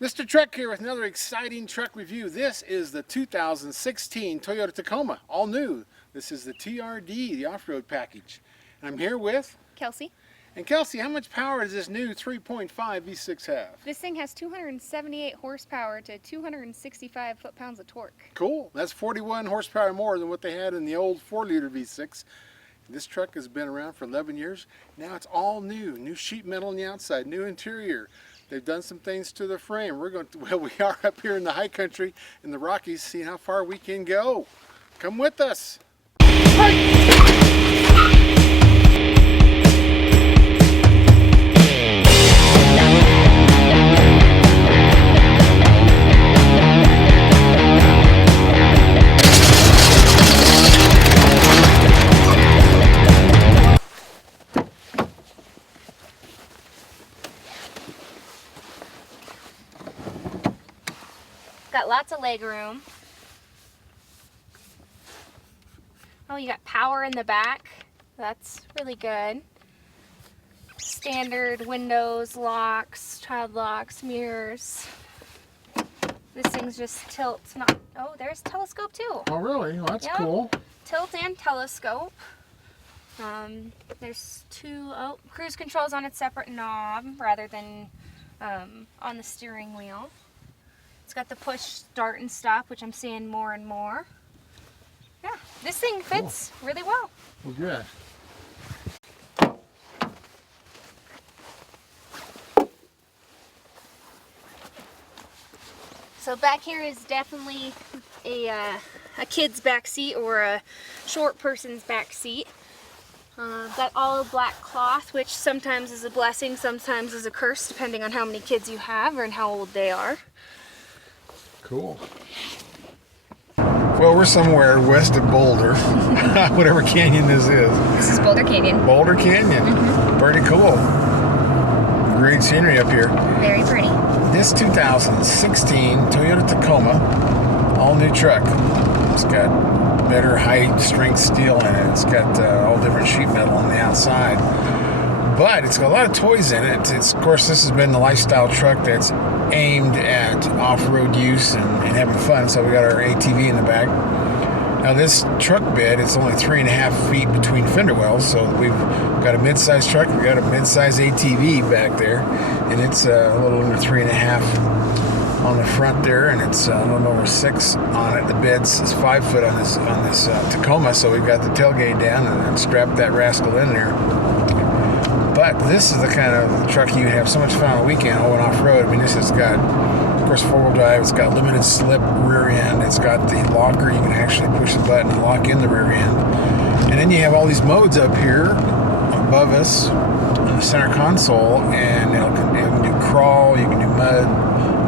Mr. Truck here with another exciting truck review. This is the 2016 Toyota Tacoma, all new. This is the TRD, the off-road package. And I'm here with Kelsey. And Kelsey, how much power does this new 3.5 V6 have? This thing has 278 horsepower to 265 foot-pounds of torque. Cool. That's 41 horsepower more than what they had in the old 4-liter V6. This truck has been around for 11 years. Now it's all new sheet metal on the outside, new interior. They've done some things to the frame. We're going to, well, we are up here in the high country in the Rockies, seeing how far we can go. Come with us. Got lots of leg room. Oh, you got power in the back. That's really good. Standard windows, locks, child locks, mirrors. This thing's just tilts, not, oh, there's telescope too. Oh, really? Well, that's Yep. cool. Tilt and telescope. There's cruise controls on its separate knob rather than on the steering wheel. It's got the push start and stop, which I'm seeing more and more. Yeah, this thing fits really well. Well, good. So back here is definitely a kid's back seat or a short person's back seat. Got all black cloth, which sometimes is a blessing, sometimes is a curse, depending on how many kids you have and how old they are. Cool. Well, we're somewhere west of Boulder, whatever canyon this is. This is Boulder Canyon. Boulder Canyon. Pretty cool. Great scenery up here. Very pretty. This 2016 Toyota Tacoma, all new truck. It's got better height, strength steel in it. It's got all different sheet metal on the outside. But it's got a lot of toys in it. Of course, this has been the lifestyle truck that's aimed at off-road use and having fun. So we got our ATV in the back. Now this truck bed, it's only 3.5 feet between fender wells. So we've got a mid-size truck. We've got a mid-size ATV back there, and it's a little under 3.5 on the front there, and it's a little over 6 on it. The bed's 5 foot on this Tacoma. So we've got the tailgate down and strapped that rascal in there. But this is the kind of truck you have so much fun on a weekend going off-road. I mean, this has got, of course, 4-wheel drive. It's got limited slip rear end. It's got the locker. You can actually push the button and lock in the rear end. And then you have all these modes up here above us in the center console. And you can do crawl, you can do mud.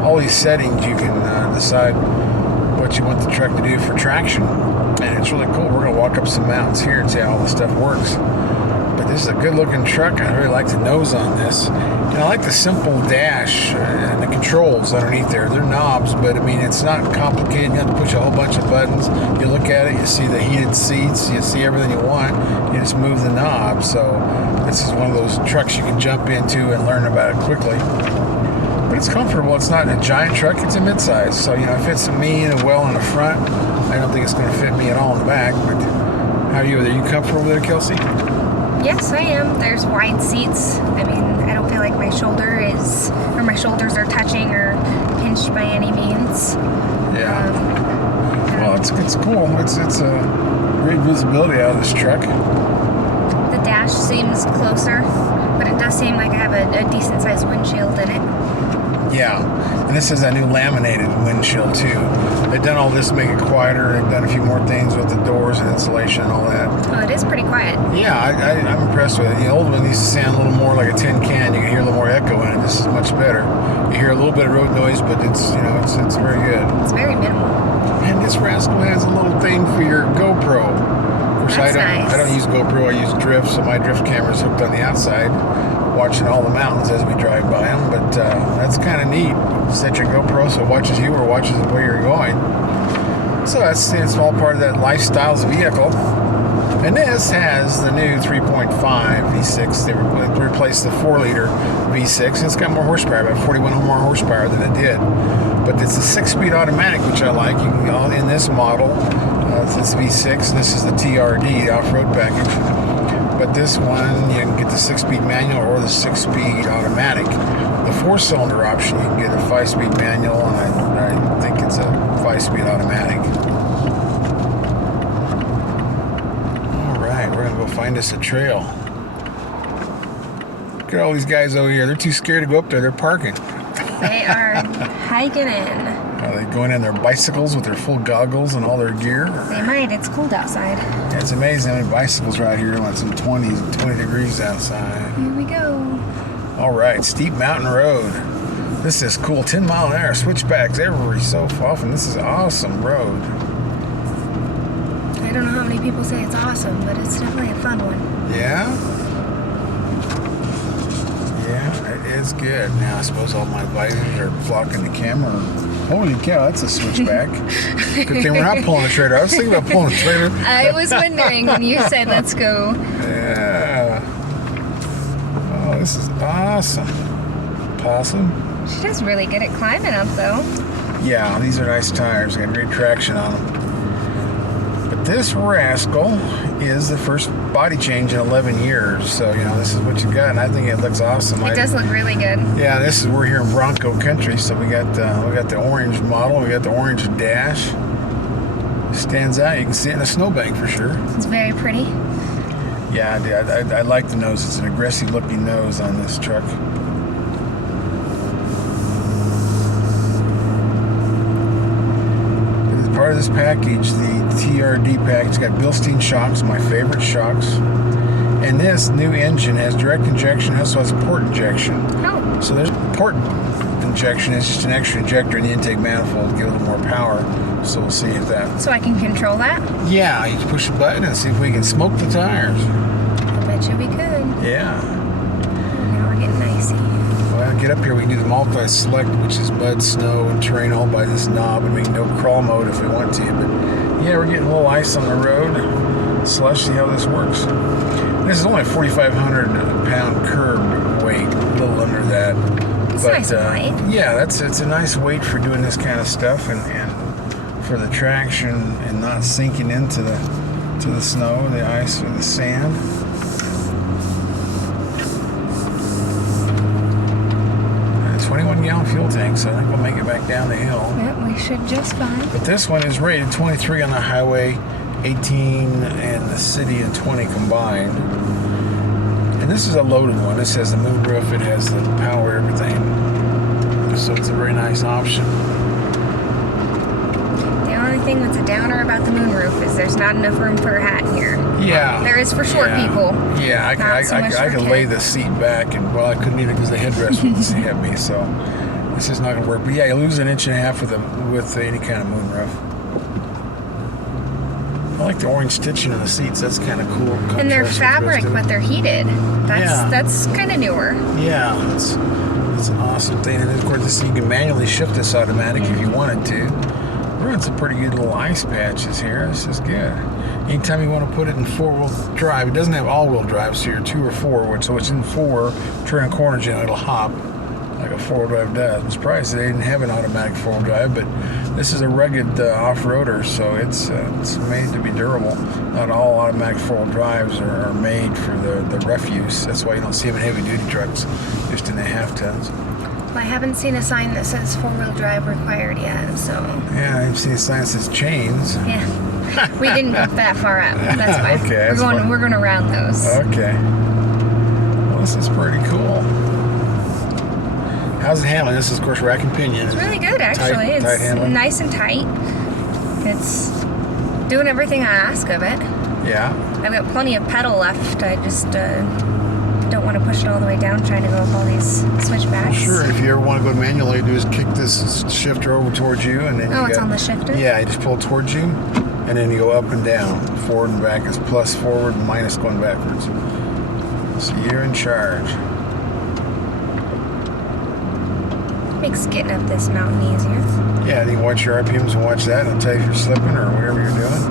All these settings, you can decide what you want the truck to do for traction. And it's really cool. We're going to walk up some mountains here and see how all this stuff works. But this is a good looking truck. I really like the nose on this. And I like the simple dash and the controls underneath there. They're knobs, but I mean, it's not complicated. You have to push a whole bunch of buttons. You look at it, you see the heated seats, you see everything you want. You just move the knob. So this is one of those trucks you can jump into and learn about it quickly. But it's comfortable. It's not a giant truck. It's a midsize. So, you know, it fits me in well in the front. I don't think it's going to fit me at all in the back. But how are you? Are you comfortable with it, Kelsey? Yes, I am. There's wide seats. I mean, I don't feel like my shoulders are touching or pinched by any means. Yeah. Well, it's cool. It's a great visibility out of this truck. The dash seems closer, but it does seem like I have a decent sized windshield in it. Yeah, and this is a new laminated windshield too. They've done all this to make it quieter. They've done a few more things with the doors and insulation and all that. Oh, it is pretty quiet. Yeah, I'm impressed with it. The old one used to sound a little more like a tin can. You can hear a little more echo in it. This is much better. You hear a little bit of road noise, but it's very good. It's very minimal. And this rascal has a little thing for your GoPro. Of course, That's nice. I don't use GoPro. I use drift, so my drift camera is hooked on the outside, watching all the mountains as we drive by them. But that's kind of neat. Set your GoPro so it watches you or watches where you're going. So it's all part of that lifestyles vehicle. And this has the new 3.5 V6. They replaced the 4-liter V6. It's got more horsepower, about 41 more horsepower than it did. But it's a 6-speed automatic, which I like. You can go in this model. This V6. This is the TRD, the off-road package. But this one, you can get the 6-speed manual or the 6-speed automatic. The 4-cylinder option, you can get a 5-speed manual, and I think it's a 5-speed automatic. All right, we're gonna go find us a trail. Look at all these guys over here. They're too scared to go up there. They're parking. They are hiking in. Are they going in their bicycles with their full goggles and all their gear? They might. It's cold outside. Yeah, it's amazing how many bicycles right here when it's in 20 degrees outside. Here we go. All right, steep mountain road. This is cool. 10-mile-an-hour switchbacks every so often. This is an awesome road. I don't know how many people say it's awesome, but it's definitely a fun one. Yeah? Yeah, it is good. Now, I suppose all my visors are blocking the camera. Holy cow, that's a switchback. Good thing we're not pulling a trailer. I was thinking about pulling a trailer. I was wondering when you said let's go. Yeah. Oh, this is awesome. Possum? She does really good at climbing up, though. Yeah, these are nice tires. Got great traction on them. But this rascal is the first body change in 11 years. So, you know, this is what you got, and I think it looks awesome. It does look really good. Yeah, we're here in Bronco country, so we got the orange model, we got the orange dash. Stands out. You can see it in a snowbank for sure. It's very pretty. Yeah, I like the nose. It's an aggressive looking nose on this truck. Part of this package, the TRD package, got Bilstein shocks, my favorite shocks. And this new engine has direct injection, also has port injection. Oh. So there's port injection, it's just an extra injector in the intake manifold to give it a little more power. So we'll see if that. So I can control that? Yeah, you just push a button and see if we can smoke the tires. I bet you we could. Yeah. Now we're getting icy. Well, get up here, we can do the multi-select, which is mud, snow, and terrain all by this knob, and we can go crawl mode if we want to. But yeah, we're getting a little ice on the road. So let's see how this works. This is only a 4,500 pound curb weight, a little under that. It's nice and light. Yeah, it's a nice weight for doing this kind of stuff, and for the traction and not sinking into the snow, the ice, or the sand. 21-gallon fuel tank, so I think we'll make it back down the hill. Yep, we should just fine. But this one is rated 23 on the highway, 18 in the city, and 20 combined. And this is a loaded one. This has the moonroof, it has the power, everything. So it's a very nice option. The only thing that's a downer about the moonroof is there's not enough room for a hat here. Yeah. There is for short people. Yeah, I could lay the seat back, and well, I couldn't either because the headrest was heavy, so this is not going to work. But yeah, you lose 1.5 inches with any kind of moonroof. I like the orange stitching on the seats. That's kind of cool. And they're fabric, but they're heated. That's kind of newer. Yeah, it's an awesome thing. And of course, you can manually shift this automatic if you wanted to. We're running some pretty good little ice patches here. This is good. Anytime you want to put it in 4-wheel drive, it doesn't have all-wheel drive, so you're 2 or 4, so it's in 4, turn a corner, it'll hop like a 4-wheel drive does. I'm surprised they didn't have an automatic 4-wheel drive, but this is a rugged off-roader, so it's made to be durable. Not all automatic 4-wheel drives are made for the refuse. That's why you don't see them in heavy-duty trucks, just in the half-tons. Well, I haven't seen a sign that says 4-wheel drive required yet, so... Yeah, I've seen a sign that says chains. Yeah. We didn't go that far up. That's fine. Okay, we're going to round those. Okay. Well, this is pretty cool. How's it handling? This is, of course, rack and pinion. It's really good, actually. It's handling. nice and tight. It's doing everything I ask of it. Yeah. I've got plenty of pedal left. I just don't want to push it all the way down trying to go up all these switchbacks. Sure, if you ever want to go manually, you do is kick this shifter over towards you, and then it's on the shifter? Yeah, you just pull it towards you, and then you go up and down. Forward and back is plus forward, minus going backwards. So you're in charge. Makes getting up this mountain easier. Yeah, you can watch your RPMs and watch that, and it'll tell you if you're slipping or whatever you're doing.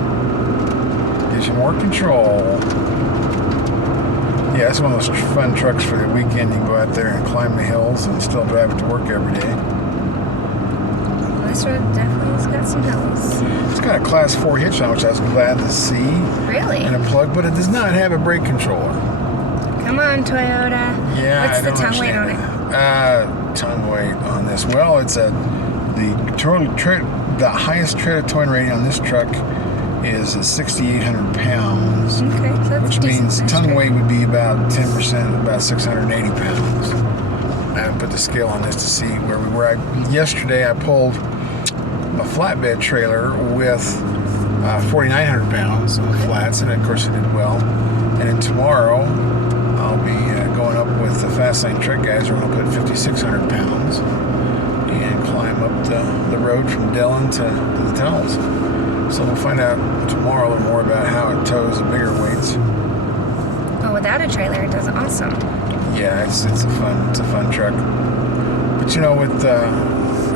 Gives you more control. Yeah, it's one of those fun trucks for the weekend. You can go out there and climb the hills and still drive it to work every day. This road definitely has got some hills. It's got a Class 4 hitch on, which I was glad to see. Really? And unplugged, but it does not have a brake controller. Come on, Toyota. Yeah, What's I the don't tongue weight on understand it? Tongue weight on this. Well, it's the highest treaded towing rating on this truck is 6,800 pounds. Okay, so that's Which means decent tongue size weight would be about 10%, about 680 pounds. I haven't put the scale on this to see where we were. Yesterday I pulled a flatbed trailer with 4,900 pounds on flats, and of course it did well. And then tomorrow I'll be going up with the Fast Lane Truck guys. We're going to put 5,600 pounds and climb up the road from Dillon to the tunnels. So we'll find out tomorrow a little more about how it tows the bigger weights. Well, without a trailer, it does awesome. Yeah, it's a fun truck. But you know,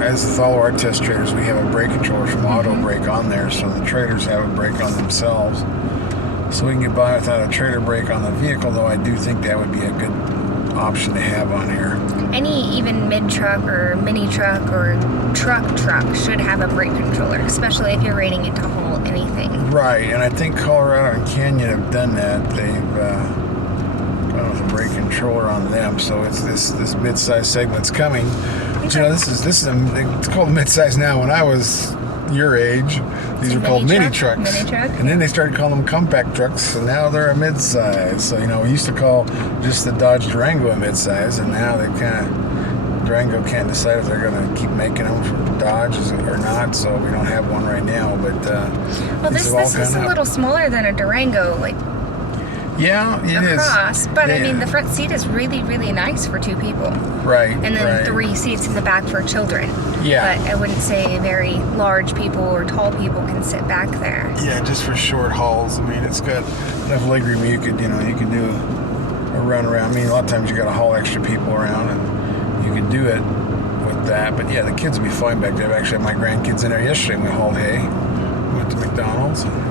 as with all of our test trailers, we have a brake controller from Auto Brake on there, so the trailers have a brake on themselves. So we can get by without a trailer brake on the vehicle, though I do think that would be a good option to have on here. Any even mid-truck or mini-truck or truck should have a brake controller, especially if you're rating it to haul anything. Right, and I think Colorado and Canyon have done that. They've gone with a brake controller on them, so it's this mid-size segment's coming. But you know, this is it's called mid-size now. When I was your age, these were called mini trucks. And then they started calling them compact trucks, and now they're a mid-size. So, you know, we used to call just the Dodge Durango a mid-size, and now they Durango can't decide if they're going to keep making them for Dodge or not, so we don't have one right now. But well, this is a little smaller than a Durango, like yeah, it across. is. But I mean, the front seat is really, really nice for two people. Right. And then 3 seats in the back for children. Yeah. But I wouldn't say very large people or tall people can sit back there. Yeah, just for short hauls. I mean, it's got enough legroom. You could do a run around. I mean, a lot of times you got to haul extra people around, and you could do it with that. But yeah, the kids would be fine back there. I actually had my grandkids in there yesterday. We hauled hay. We went to McDonald's, and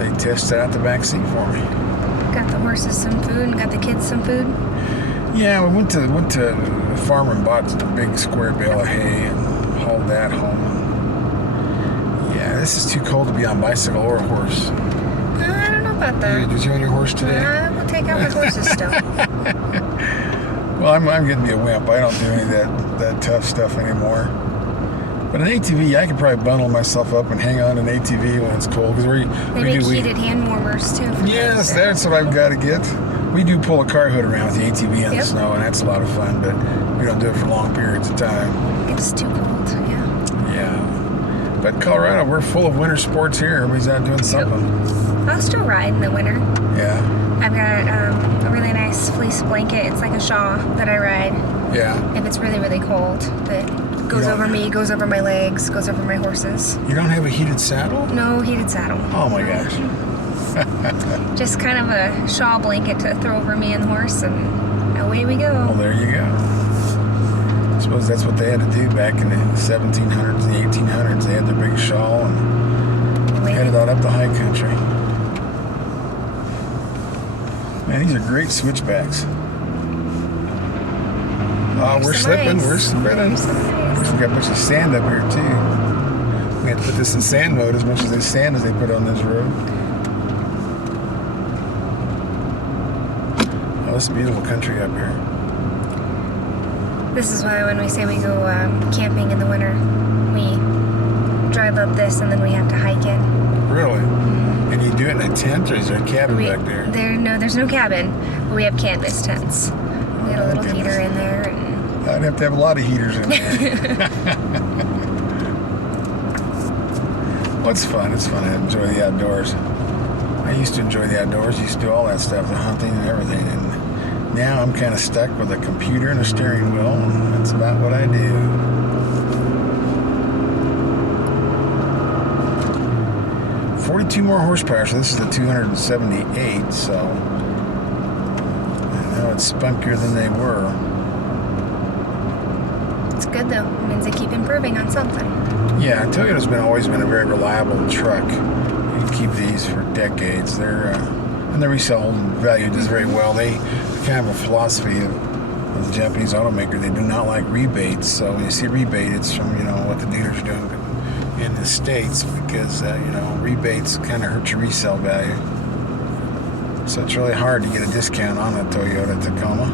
they tested out the back seat for me. Got the horses some food and got the kids some food. Yeah, we went to the farmer and bought a big square bale of hay and hauled that home. Yeah, this is too cold to be on bicycle or a horse. I don't know about that. Did you on your horse today? I will take out my horses still. Well, I'm getting to be a wimp. I don't do any of that tough stuff anymore. But an ATV, I could probably bundle myself up and hang on to an ATV when it's cold. Because they make heated hand warmers too. Yes, that's what I've got to get. We do pull a car hood around with the ATV in the snow, and that's a lot of fun. But we don't do it for long periods of time. It's too cold. Yeah. But Colorado, we're full of winter sports here. Everybody's out doing something. I'll still ride in the winter. Yeah. I've got a really nice fleece blanket. It's like a shawl that I ride. Yeah. If it's really, really cold, that goes over me, goes over my legs, goes over my horses. You don't have a heated saddle? No heated saddle. Oh my gosh. Just kind of a shawl blanket to throw over me and the horse, and away we go. Well, there you go. I suppose that's what they had to do back in the 1700s, the 1800s. They had their big shawl and headed out up the high country. Man, these are great switchbacks. Oh, we're slipping. We're spreading. We got a bunch of sand up here, too. We had to put this in sand mode as much as there's sand as they put on this road. Oh, this is beautiful country up here. This is why when we say we go camping in the winter, we drive up this and then we have to hike in. Really? And you do it in a tent, or is there a cabin back there? There's no cabin, but we have canvas tents. We got a little heater in there. And I'd have to have a lot of heaters in there. Well, it's fun. It's fun to enjoy the outdoors. I used to enjoy the outdoors. Used to do all that stuff, the hunting and everything. And now I'm kind of stuck with a computer and a steering wheel, and that's about what I do. $42 more horsepower, so this is the 278, so I know it's spunkier than they were. It's good though. It means they keep improving on something. Yeah, Toyota's always been a very reliable truck. You can keep these for decades. And the resale value does very well. They kind of a philosophy of the Japanese automaker. They do not like rebates. So when you see rebate, it's from what the dealers are doing in the States, because rebates kind of hurt your resale value. So it's really hard to get a discount on a Toyota Tacoma.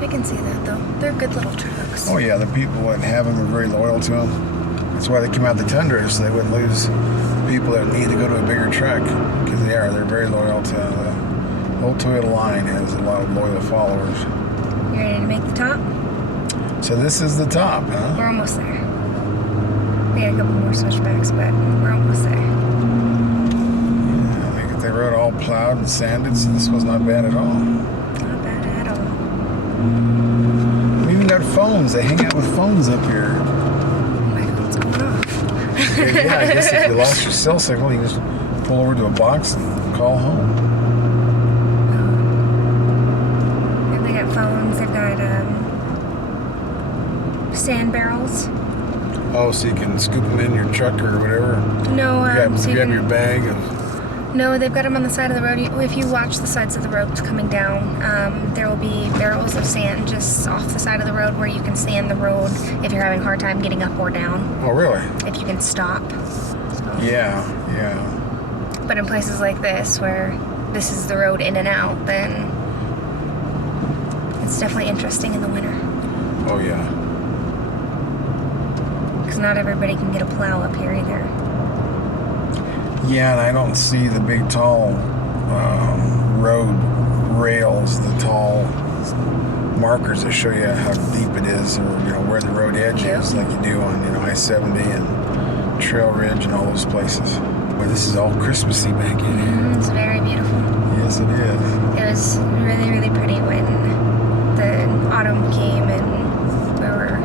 I can see that though. They're good little trucks. Oh yeah, the people that have them are very loyal to them. That's why they came out the Tundra, so they wouldn't lose people that need to go to a bigger truck, because they're very loyal to the whole Toyota line. Has a lot of loyal followers. You ready to make the top? So this is the top, huh? We're almost there. We had a couple more switchbacks, but we're almost there. Yeah, they get the road all plowed and sanded, so this was not bad at all. Not bad at all. We even got phones. They hang out with phones up here. My phone's going off. Yeah, I guess if you lost your cell signal, you just pull over to a box and call home. And they got phones. They've got sand barrels. Oh, so you can scoop them in your truck or whatever. No, so you grab can, your bag. No, they've got them on the side of the road. If you watch the sides of the road coming down, there will be barrels of sand just off the side of the road where you can sand the road if you're having a hard time getting up or down. Oh, really? If you can stop. So. Yeah. But in places like this, where this is the road in and out, then it's definitely interesting in the winter. Oh, yeah. Because not everybody can get a plow up here either. Yeah, and I don't see the big, tall road rails, the tall markers that show you how deep it is, or where the road edge is, like you do on I-70 and Trail Ridge and all those places. But this is all Christmassy back in here. It's very beautiful. Yes, it is. It was really, really pretty when the autumn came and there were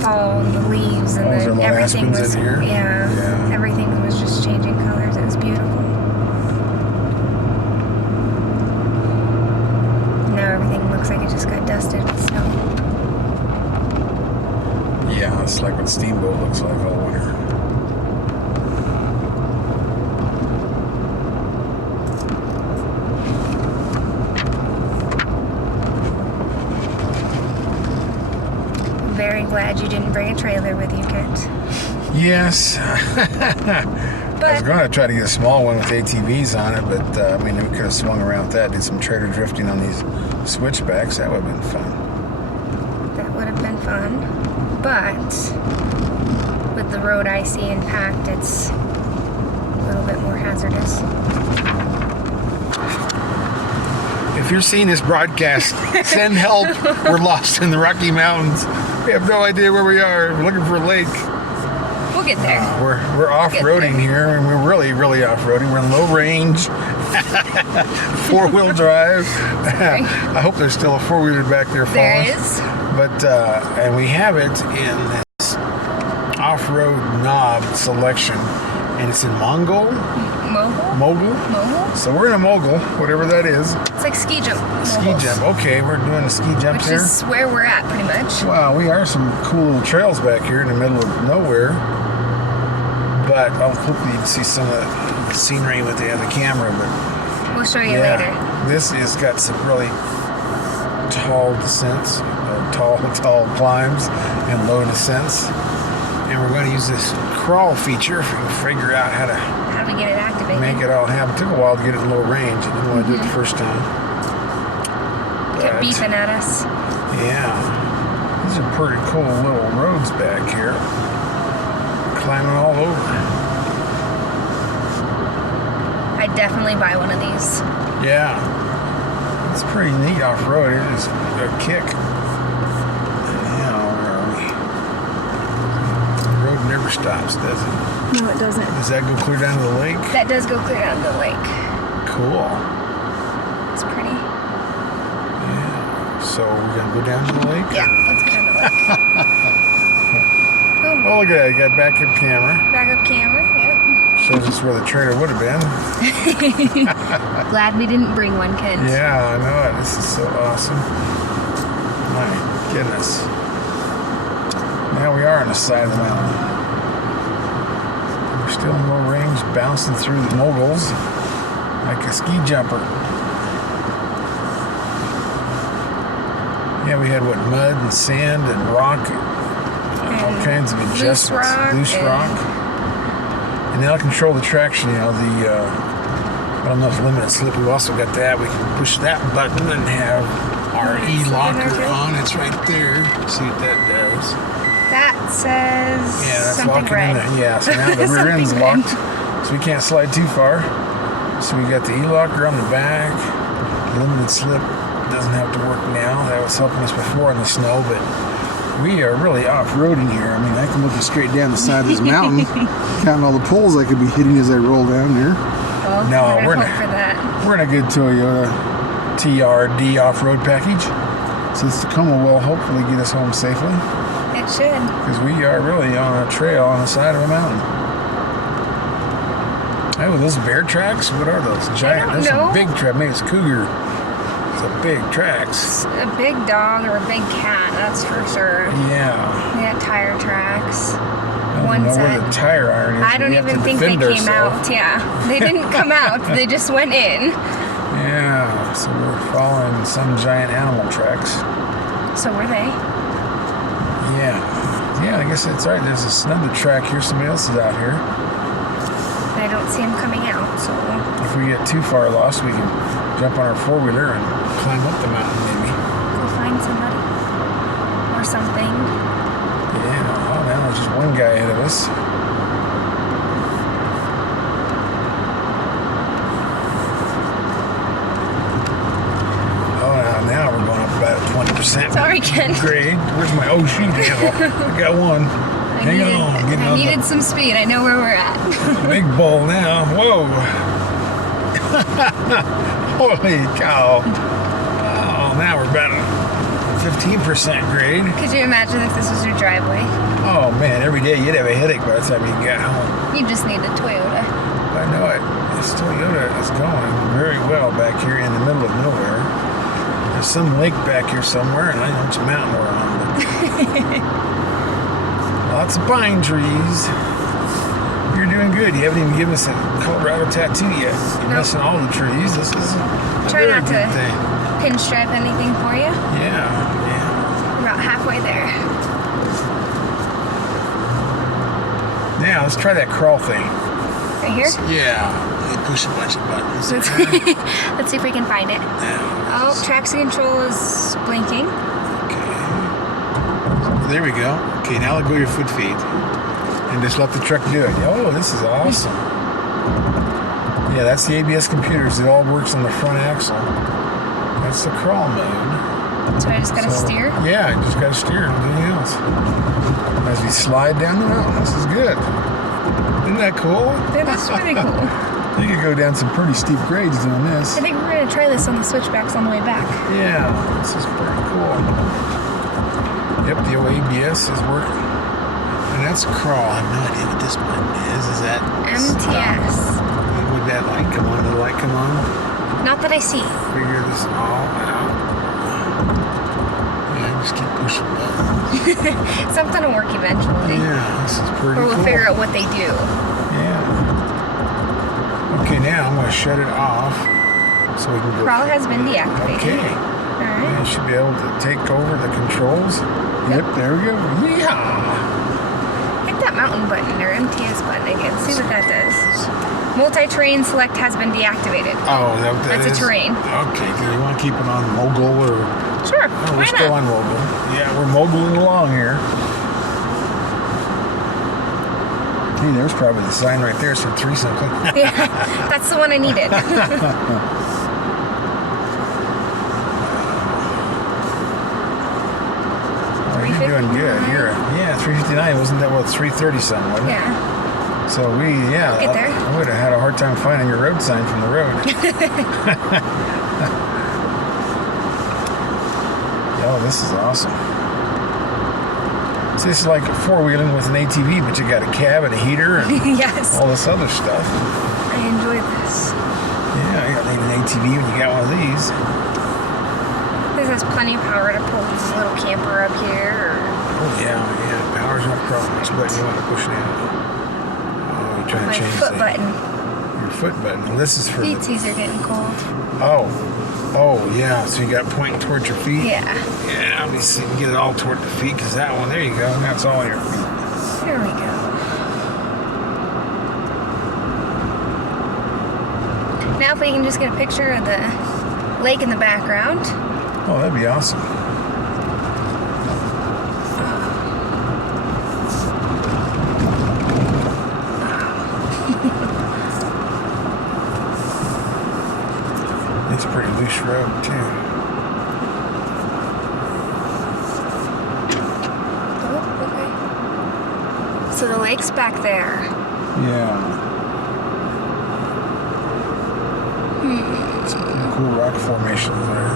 fall and the leaves and everything was in here? Yeah, everything was just changing colors. It was beautiful. Now everything looks like it just got dusted with snow. Yeah, it's like what Steamboat looks like all winter. Very glad you didn't bring a trailer with you, Kent. Yes. I was going to try to get a small one with ATVs on it, but we could have swung around with that, did some trailer drifting on these switchbacks. That would have been fun. That would have been fun. But with the road icy and packed, it's a little bit more hazardous. If you're seeing this broadcast, send help. We're lost in the Rocky Mountains. We have no idea where we are. We're looking for a lake. We'll get there. We're off-roading here, and we're really, really off-roading. We're in low range, four-wheel drive. I hope there's still a four-wheeler back there for us. There is. But, and we have it in this off-road knob selection, and it's in Mogul. So we're in a Mogul, whatever that is. It's like ski jump. Ski jump. Okay, we're doing a ski jump Which here. is where we're at, pretty much. Wow, we are some cool little trails back here in the middle of nowhere. But I'll hopefully you can see some of the scenery with the other camera. But We'll show you later. This has got some really tall descents, tall climbs, and low descents. And we're going to use this crawl feature if we can figure out how to get it activated. Make it all happen. It took a while to get it in low range. I didn't want to do it the first time. Kept beeping at us. Yeah. These are pretty cool little roads back here. Climbing all over. I'd definitely buy one of these. Yeah. It's pretty neat off-road. It is a kick. Now, where are we? The road never stops, does it? No, it doesn't. Does that go clear down to the lake? That does go clear down to the lake. Cool. It's pretty. Yeah. So we're going to go down to the lake? Yeah, let's go down to the lake. Oh, look at that. You got backup camera. Backup camera, yep. Shows us where the trailer would have been. Glad we didn't bring one, Kent. Yeah, I know it. This is so awesome. My goodness. Now we are on the side of the mountain. Still in low range, bouncing through the moguls like a ski jumper. Yeah, we had what, mud and sand and rock, all kinds of adjustments. Loose rock. And that'll control the traction, you know, I don't know if limited slip, we've also got that. We can push that button and have our E-locker on. It's right there. See what that does. That says that's something locking red. in there. Yeah, so now the rear end's locked, so we can't slide too far. So we got the E-locker on the back. Limited slip doesn't have to work now. That was helping us before in the snow, but we are really off-roading here. I mean, I can look straight down the side of this mountain, counting all the poles I could be hitting as I roll down here. Well, No, we're in a good Toyota TRD off-road package. So this Tacoma will hopefully get us home safely. It should. Because we are really on a trail on the side of a mountain. Oh, those bear tracks? What are those? Giant. There's some big tracks. Maybe it's cougar. It's a big tracks. A big dog or a big cat, that's for sure. Yeah. They got tire tracks. I don't know where the tire iron is. I don't even think they came out. Yeah. They didn't come out. They just went in. Yeah. So we're following some giant animal tracks. So were they? Yeah. Yeah, I guess that's right. There's another track here. Somebody else is out here. I don't see them coming out, so... If we get too far lost, we can jump on our four-wheeler and climb up the mountain, maybe. Go find somebody. Or something. Yeah. Oh, now there's just one guy ahead of us. Oh, now we're going up about 20%. Sorry, Ken. Grade. Where's my shoot handle? I got one. I needed some speed. I know where we're at. Big bull now. Whoa. Holy cow. Oh, now we're about a 15% grade. Could you imagine if this was your driveway? Oh, man. Every day you'd have a headache by the time you got home. You just need a Toyota. I know it. This Toyota is going very well back here in the middle of nowhere. There's some lake back here somewhere, and I know it's a mountain we're on. But lots of pine trees. You're doing good. You haven't even given us a Colorado tattoo yet. You're missing all the trees. This is a Try very not good to thing. pinstripe anything for you. Yeah. We're about halfway there. Now, let's try that crawl thing. Right here? Yeah. They push a bunch of buttons. Let's see if we can find it. Oh, traction control is blinking. There we go. Okay, now let go your foot feet. And just let the truck do it. Oh, this is awesome. Yeah, that's the ABS computers. It all works on the front axle. That's the crawl mode. So I just gotta steer? Yeah, I just gotta steer. Nothing else. As we slide down the mountain. This is good. Isn't that cool? That is really cool. You could go down some pretty steep grades doing this. I think we're gonna try this on the switchbacks on the way back. Yeah, this is pretty cool. Yep, the old ABS is working. And that's crawl. I have no idea what this button is. Is that MTS? Would that light come on? The light come on? Not that I see. Figure this all out. Yeah, just keep pushing buttons. Something will work eventually. Yeah, this is pretty cool. Or we'll figure out what they do. Yeah. Okay, now I'm going to shut it off so we can go. Crawl has been deactivated. Okay. Alright. Yeah, you should be able to take over the controls. Yep, there we go. Yeehaw! Hit that mountain button or MTS button again. See what that does. Multi-terrain select has been deactivated. Oh, that's a terrain. Okay, do you want to keep it on mogul or? Sure. Oh, Why we're still not? on mogul. Yeah, we're moguling along here. Hey, there's probably the sign right there. Said 3 something. Yeah, that's the one I needed. You're doing good. Yeah, 359. Wasn't that what 330 something? Wasn't it? Yeah. So Get there. I would have had a hard time finding your road sign from the road. Oh, this is awesome. So this is like four-wheeling with an ATV, but you got a cab and a heater and Yes. all this other stuff. I enjoy this. Yeah, you don't need an ATV when you got one of these. This has plenty of power to pull this little camper up here. Oh yeah, power's no problem. Which button you want to push now? Oh you trying My to change foot button. your foot button? Well, this is for the... Feetsies are getting cold. Oh, yeah. So you got pointing towards your feet? Yeah. Yeah, let me see. Get it all toward the feet, because that one, there you go. That's all your feet. There we go. Now if we can just get a picture of the lake in the background. Oh, that'd be awesome. It's a pretty loose road, too. Oh, okay. So the lake's back there. Yeah. Some pretty cool rock formations there.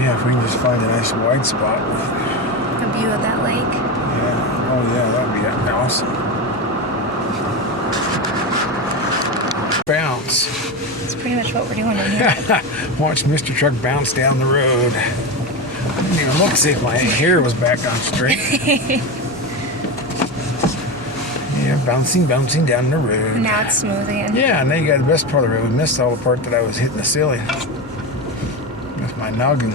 Yeah, if we can just find a nice wide spot. A view of that lake. Yeah. Oh, yeah, that'd be awesome. Bounce. That's pretty much what we're doing in here. Watch Mr. Truck bounce down the road. I didn't even look to see if my hair was back on straight. Yeah, bouncing down the road. Now it's smooth again. Yeah, now you got the best part of the road. We missed all the part that I was hitting the ceiling with my noggin.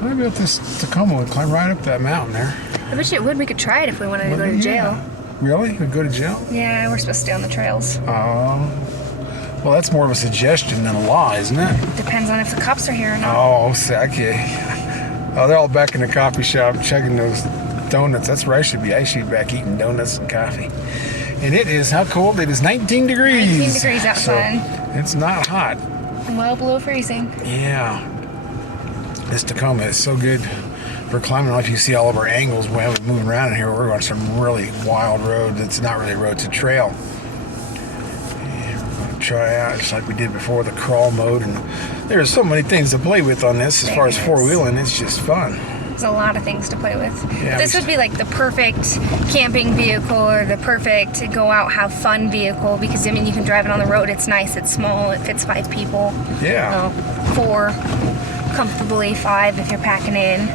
I bet this Tacoma would climb right up that mountain there. I wish it would. We could try it if we wanted to go to jail. Really? We'd go to jail? Yeah, we're supposed to stay on the trails. Well, that's more of a suggestion than a law, isn't it? Depends on if the cops are here or not. Oh, okay. Oh, they're all back in the coffee shop chugging those donuts. That's where I should be. I should be back eating donuts and coffee. And it is, how cold? It is 19 degrees. 19 degrees outside. So it's not hot. Well below freezing. Yeah. This Tacoma is so good for climbing. If you see all of our angles, we're moving around in here. We're on some really wild road. It's not really a road, it's a trail. And we're going to try out, just like we did before, the crawl mode. And there's so many things to play with on this as far as four-wheeling. It's just fun. There's a lot of things to play with. Yeah, this would be like the perfect camping vehicle or the perfect go out, have fun vehicle because, I mean, you can drive it on the road. It's nice. It's small. It fits 5 people. Yeah. 4, comfortably 5 if you're packing in.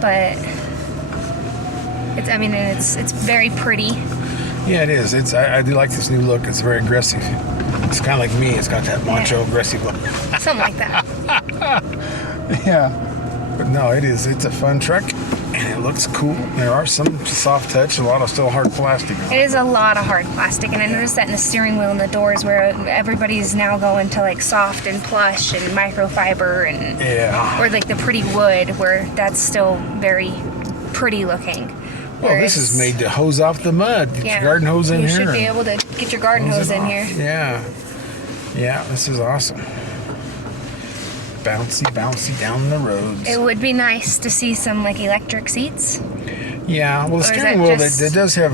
But it's very pretty. Yeah, it is. I do like this new look. It's very aggressive. It's kind of like me. It's got that macho aggressive look. Something like that. Yeah. But no, it is. It's a fun truck, and it looks cool. There are some soft touch, a lot of still hard plastic. It is a lot of hard plastic, and I noticed that in the steering wheel and the doors where everybody's now going to like soft and plush and microfiber and or like the pretty wood where that's still very pretty looking. Well, this is made to hose off the mud. Get your garden hose in here. You should be able to get your garden hose in here. Yeah. Yeah, this is awesome. Bouncy down the roads. It would be nice to see some like electric seats. Yeah, well, the steering wheel, that does have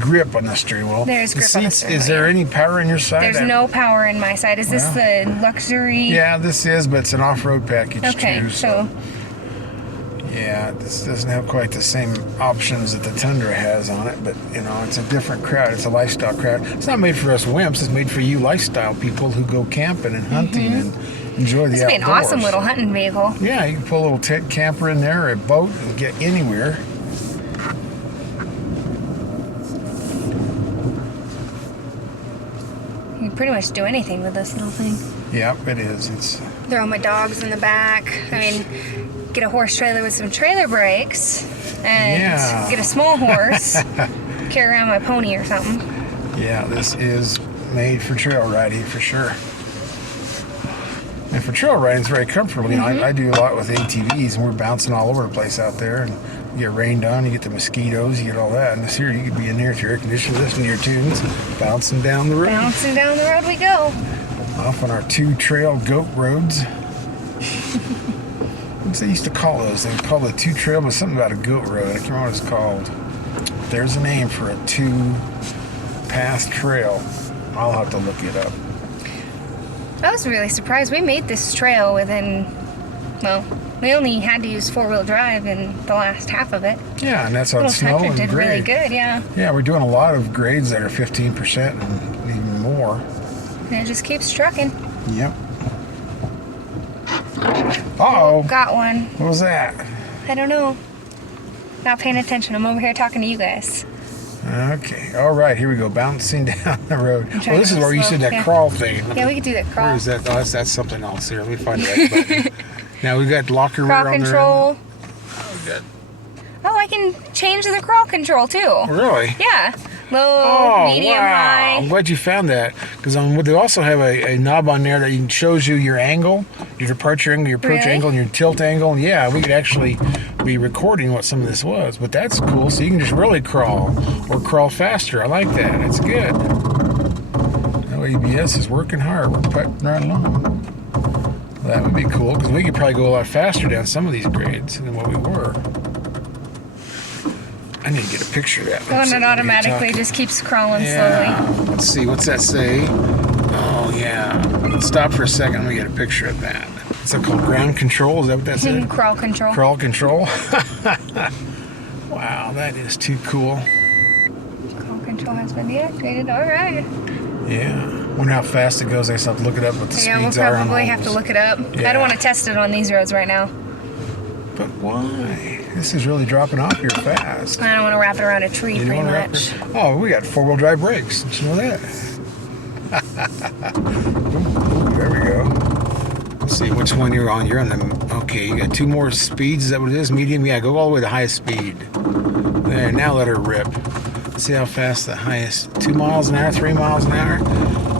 grip on the steering wheel. There's grip on the steering wheel. Is there any power in your side? There's no power in my side. Is this the luxury? Yeah, this is, but it's an off-road package okay, too. So yeah, this doesn't have quite the same options that the Tundra has on it, but you know, it's a different crowd. It's a lifestyle crowd. It's not made for us wimps. It's made for you lifestyle people who go camping and hunting and enjoy the outdoors. This would be an awesome little hunting vehicle. Yeah, you can put a little tent camper in there or a boat and get anywhere. You can pretty much do anything with this little thing. Yep, it is. It's throw my dogs in the back. I mean, get a horse trailer with some trailer brakes and get a small horse, carry around my pony or something. Yeah, this is made for trail riding for sure. And for trail riding, it's very comfortable. You know, I do a lot with ATVs, and we're bouncing all over the place out there. And you get rained on, you get the mosquitoes, you get all that. And this here, you could be in there with your air conditioner, listening to your tunes, bouncing down the road. Bouncing down the road we go. Off on our 2 trail goat roads. What's they used to call those? They call the 2 trail, but something about a goat road. I can't remember what it's called. There's a name for a 2-path trail. I'll have to look it up. I was really surprised. We made this trail within, well, we only had to use 4-wheel drive in the last half of it. Yeah, and that's on snow and did grade. really good, yeah. Yeah, we're doing a lot of grades that are 15% and even more. And it just keeps trucking. Yep. Uh-oh. Got one. What was that? I don't know. Not paying attention. I'm over here talking to you guys. Okay. All right. Here we go. Bouncing down the road. Well, this is where you said that crawl thing. Yeah, we could do that crawl. Where is that? Oh, that's something else here. Let me find the right button. Now we've got locker Crawl rear on control. there. Oh, good. Oh, I can change the crawl control too. Really? Yeah. Low, medium, high. I'm glad you found that, because they also have a knob on there that shows you your angle, your departure angle, your approach angle, and your tilt angle. Yeah, we could actually be recording what some of this was, but that's cool. So you can just really crawl or crawl faster. I like that. That's good. Now ABS is working hard. We're putting right along. Well, that would be cool, because we could probably go a lot faster down some of these grades than what we were. I need to get a picture of that. Well, and it automatically just keeps crawling slowly. Let's see, what's that say? Oh, yeah. Let's stop for a second. Let me get a picture of that. What's that called? Ground control? Is that what that said? Crawl control. Crawl control? Wow, that is too cool. Crawl control has been deactivated. All right. Yeah. Wonder how fast it goes. I just have to look it up what the speeds are. Yeah, we'll probably have to look it up. Yeah. I don't want to test it on these roads right now. But why? This is really dropping off here fast. I don't want to wrap it around a tree You pretty don't wanna much. Oh, we got four-wheel drive brakes. Did you know that? Ooh, there we go. Let's see which one you're on. You're on the... Okay, you got two more speeds. Is that what it is? Medium? Yeah, go all the way to highest speed. There, now let her rip. Let's see how fast the highest... 2 miles an hour, 3 miles an hour.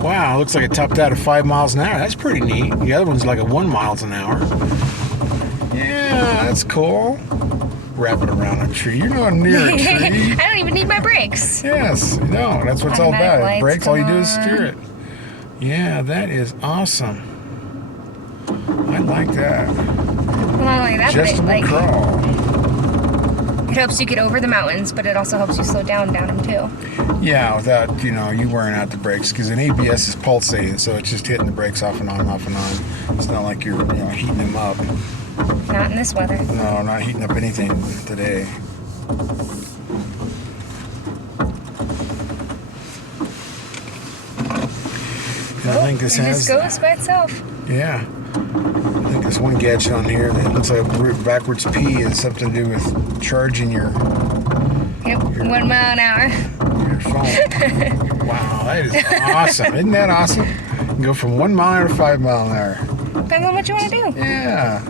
Wow, looks like it topped out at 5 miles an hour. That's pretty neat. The other one's like at 1 mile an hour. Yeah, that's cool. Wrap it around a tree. You're not near a tree. I don't even need my brakes. Yes, no, that's what it's all Automatic about. lights, Brakes, all you do is come steer it. Yeah, that is awesome. I like that. Well, not only that, but Adjustable crawl. it helps you get over the mountains, but it also helps you slow down them too. Yeah, without, you wearing out the brakes, because an ABS is pulsating, so it's just hitting the brakes off and on, off and on. It's not like you're heating them up. Not in this weather. No, not heating up anything today. I think this it has... just goes by itself. Yeah. I think there's one gadget on here that looks like a backwards P is something to do with charging your... Yep, 1 mile an hour. Your phone. Wow, that is awesome. Isn't that awesome? You can go from 1 mile to 5 mile an hour. Depends on what you want to do. Yeah.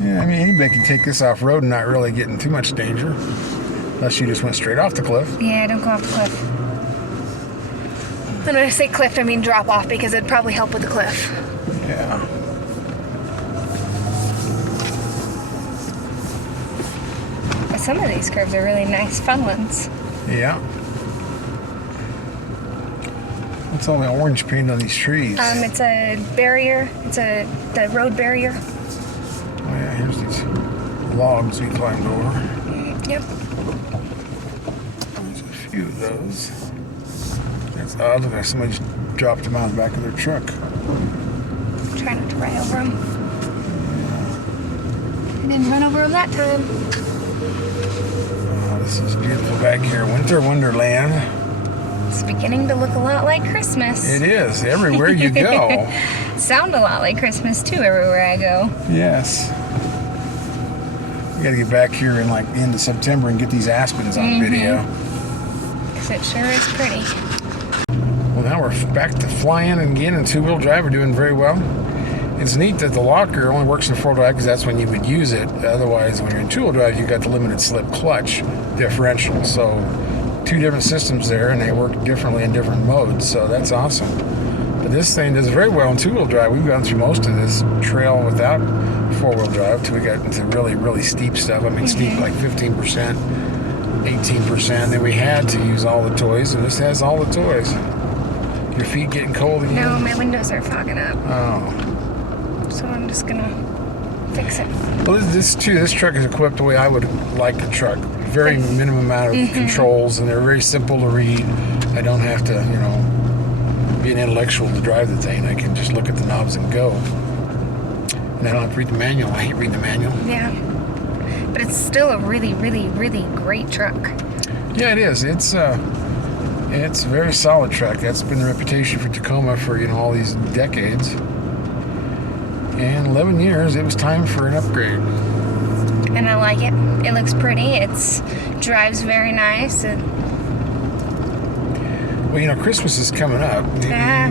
Yeah, I mean, anybody can take this off-road and not really get in too much danger. Unless you just went straight off the cliff. Yeah, don't go off the cliff. And when I say cliff, I mean drop off, because it'd probably help with the cliff. Yeah. But some of these curves are really nice, fun ones. Yeah. What's all the orange paint on these trees? It's a barrier. It's the road barrier. Oh yeah, here's these logs we climbed over. Yep. There's a few of those. That's odd. Look like somebody just dropped them out of the back of their truck. Try not to run over them. I didn't run over them that time. Oh, this is beautiful back here. Winter Wonderland. It's beginning to look a lot like Christmas. It is. Everywhere you go. Sound a lot like Christmas too everywhere I go. Yes. We got to get back here in like the end of September and get these aspens on video. Because it sure is pretty. Well, now we're back to flying again in two-wheel drive. We're doing very well. It's neat that the locker only works in four-wheel drive because that's when you would use it. Otherwise, when you're in two-wheel drive, you've got the limited slip clutch differential. So two different systems there, and they work differently in different modes. So that's awesome. But this thing does very well in two-wheel drive. We've gone through most of this trail without four-wheel drive till we got into really, really steep stuff. I mean, steep like 15%, 18%. Then we had to use all the toys, and this has all the toys. Your feet getting cold again? No, my windows are fogging up. Oh. So I'm just gonna fix it. Well, this truck is equipped the way I would like a truck. Very minimum amount of controls, and they're very simple to read. I don't have to, be an intellectual to drive the thing. I can just look at the knobs and go. And I don't have to read the manual. I hate reading the manual. Yeah. But it's still a really, really, really great truck. Yeah, it is. It's a very solid truck. That's been the reputation for Tacoma for, all these decades. And 11 years, it was time for an upgrade. and I like it. It looks pretty. It's drives very nice. Well, you know, Christmas is coming up.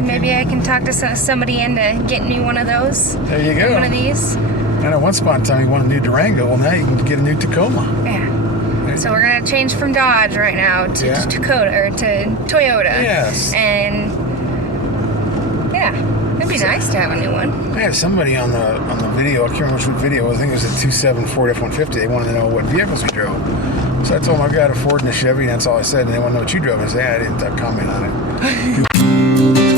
Maybe I can talk to somebody into getting me one of those. There you go. One of these. I know once upon a time you wanted a new Durango. Well, now you can get a new Tacoma. Yeah. So we're gonna change from Dodge right now to Dakota or to Toyota. Yes. And yeah, it'd be nice to have a new one. I had somebody on the video. I can't remember which video. I think it was a 27 Ford F-150. They wanted to know what vehicles we drove. So I told them I got a Ford and a Chevy, and that's all I said. And they want to know what you drove. I said, I didn't comment on it.